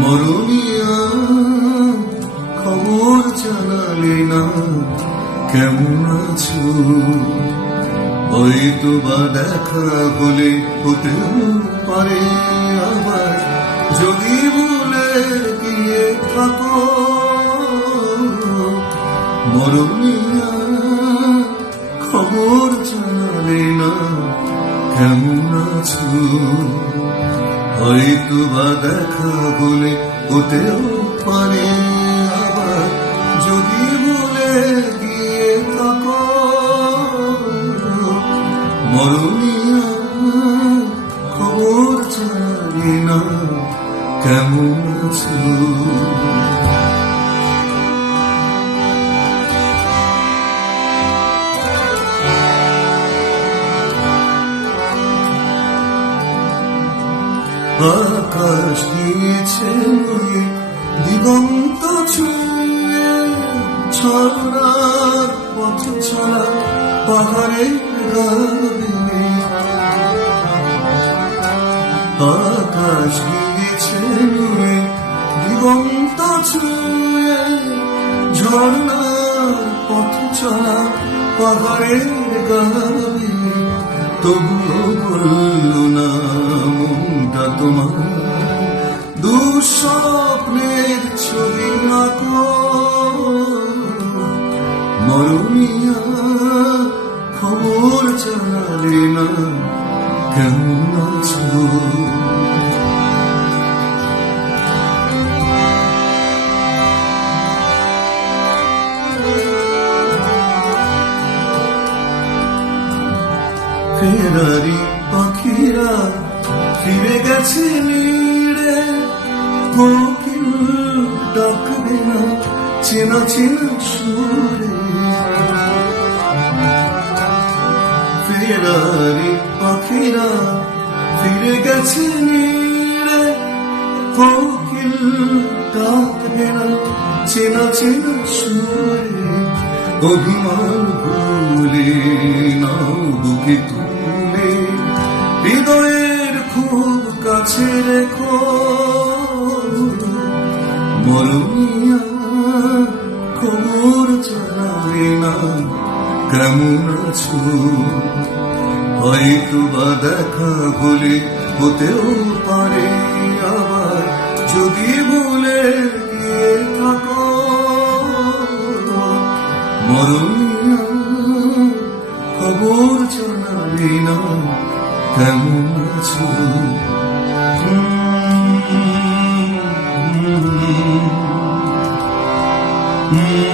মরমিয়া খবর জানালে না, কেমন আছো? হয়তো বা দেখা হলে হতেও পারে আবার যদি ভুলে গিয়ে থাকো। মরমিয়া খবর জানালে না, কেমন আছো? হয়তো বা দেখা হলে হতেও পারে যদি বলে গিয়ে থাকো মরণীয় খবর জানি না। কেমন আছো? আকাশ দিয়েছে নুয়ে দিগন্ত ছুঁয়ে ছড়ার পথ ছড়া পাহাড়ে গাবে আকাশ দিয়েছে নুয়ে দিগন্ত ছুঁয়ে ঝর্ণার পথ ছড়া পাহাড়ের গাবে তবুও তোমার দুঃস্বপ্নের ছবি আঁকো মরমিয়া খবর জানালে না কেমন পাখিরা ফিরে গেছে নিড়ে, কোকিল ডাকবে না, চেনা চেনা সুরে। ফেরারি পাখিরা ফিরে গেছে নিড়ে, কোকিল ডাকবে না, চেনা চেনা সুরে। অভিমান ভুলে নাও, বুকে তুলে হৃদয়ের কেমন আছো হয়তো বা দেখা বলে হতেও পারে আবার যদি বলে থাকো মরণ খবর জানাবি না কেমন আছো Mm-hmm.